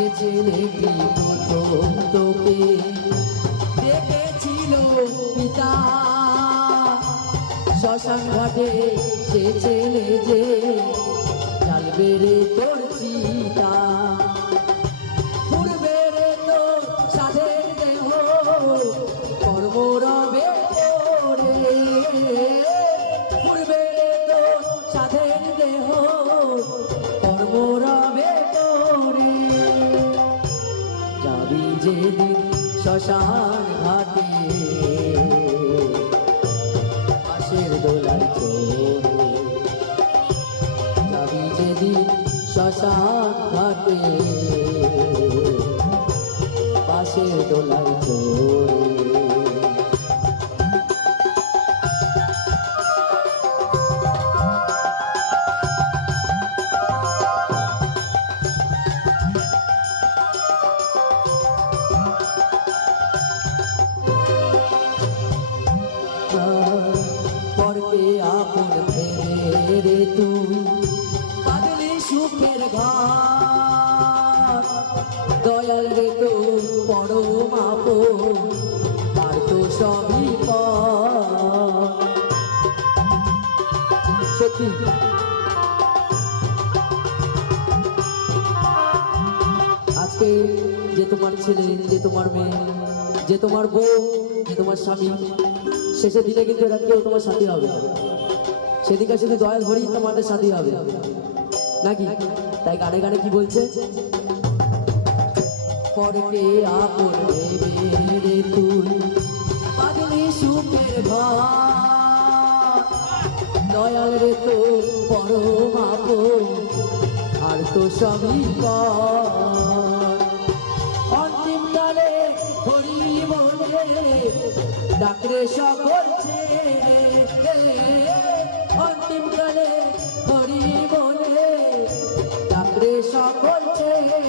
যে ছেলেটি প্রথম তোকে দেখেছিল পিতা, শ্মশান ঘাটে সে ছেলে যে জ্বালবে রে তোর চিতা। পুড়বে রে তোর সাধের দেহ কর্মরবে তোরে, পুড়বে রে তোর সাধের দেহ কর্মরবে তোরে। যাবি যেদিন শ্মশান ঘাটে পাশের দোলায় চড়ে, যাবি যেদিন শ্মশান ঘাটে পাশের দোলায় চড়ে। পরকে আপন ভেবে রে তুই পাগলি সুখের ঘর, দয়াল রে তো পরম আপন তার তো সবই পর। সত্যি আজকে যে তোমার ছেলে, যে তোমার মেয়ে, যে তোমার বউ, যে তোমার স্বামী, শেষের দিনে কিন্তু এরা কেউ তোমার সাথী হবে না। সেদিকে শুধু দয়াল হরি তোমাদের সাথী হবে নাকি? তাই গানে গানে কি বলছে? পরকে আপন ভেবে রে তুই পাগলি সুখের ঘর, দয়াল রে তো পরম আপন আর তো সবই পর। অন্তিম কালে হরি বলে ডাকরে সকল ছেড়ে, অন্তিম কালে হরি বলে ডাকরে সকল ছেড়ে।